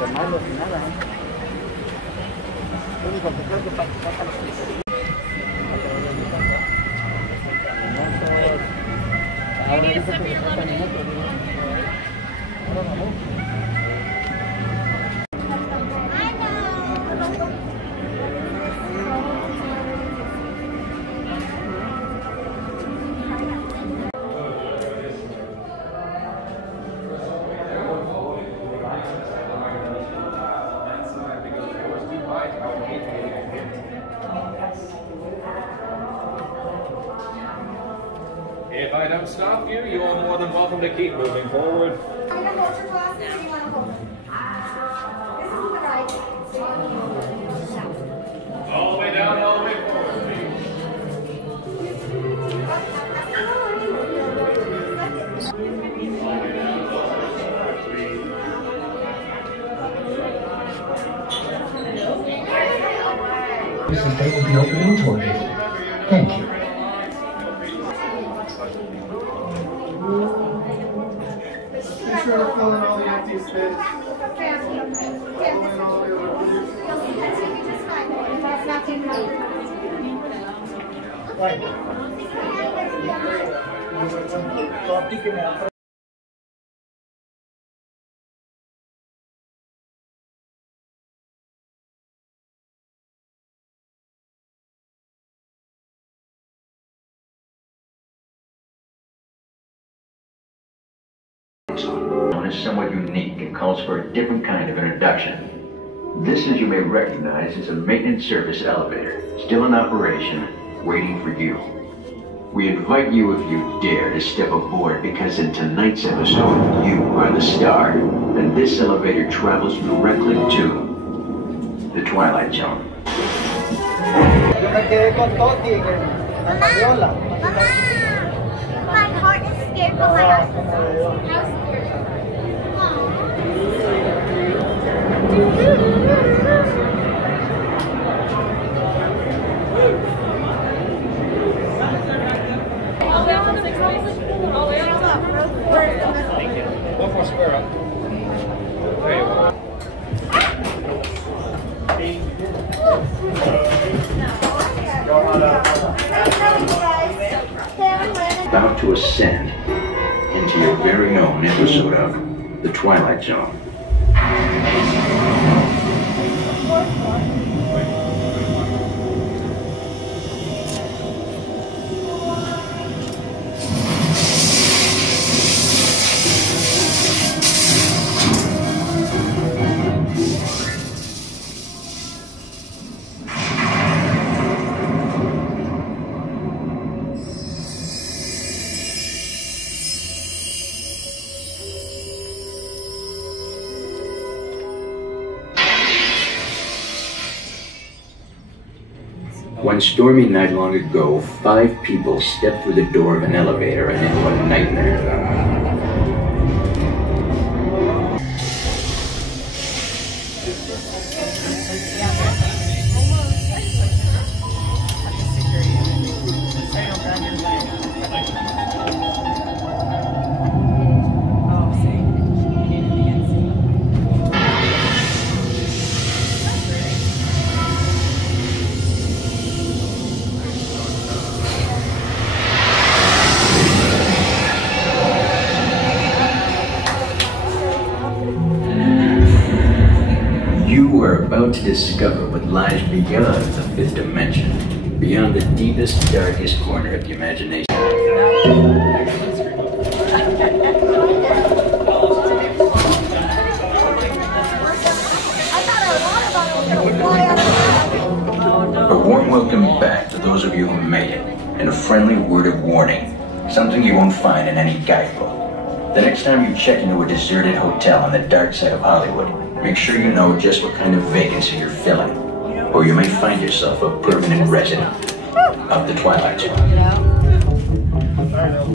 de malos ni nada, ¿eh? Lo único que creo que saca los criterios. Ahora dice que se faltan minutos, ¿no? Ahora vamos. If I don't stop you, you are more than welcome to keep moving forward. I'm going to hold your glass and you want to hold it. This is the right. All the way down, all the way forward, please. This estate will be open in toilet. Thank you. Be sure to fill in all the empty space. One is somewhat unique and calls for a different kind of introduction. This, as you may recognize, is a maintenance service elevator, still in operation, waiting for you. We invite you, if you dare, to step aboard, because in tonight's episode, you are the star, and this elevator travels directly to the Twilight Zone. Yo me quedé con Toti en la Fabiola. My heart is scared, but my eyes are One more square up. There you go. About to ascend into your very own episode of The Twilight Zone. One stormy night long ago, 5 people stepped through the door of an elevator and into a nightmare. You are about to discover what lies beyond the 5th dimension, beyond the deepest, darkest corner of the imagination. A warm welcome back to those of you who made it, and a friendly word of warning, something you won't find in any guidebook. The next time you check into a deserted hotel on the dark side of Hollywood, make sure you know just what kind of vacancy you're filling, or you may find yourself a permanent resident of the Twilight Zone.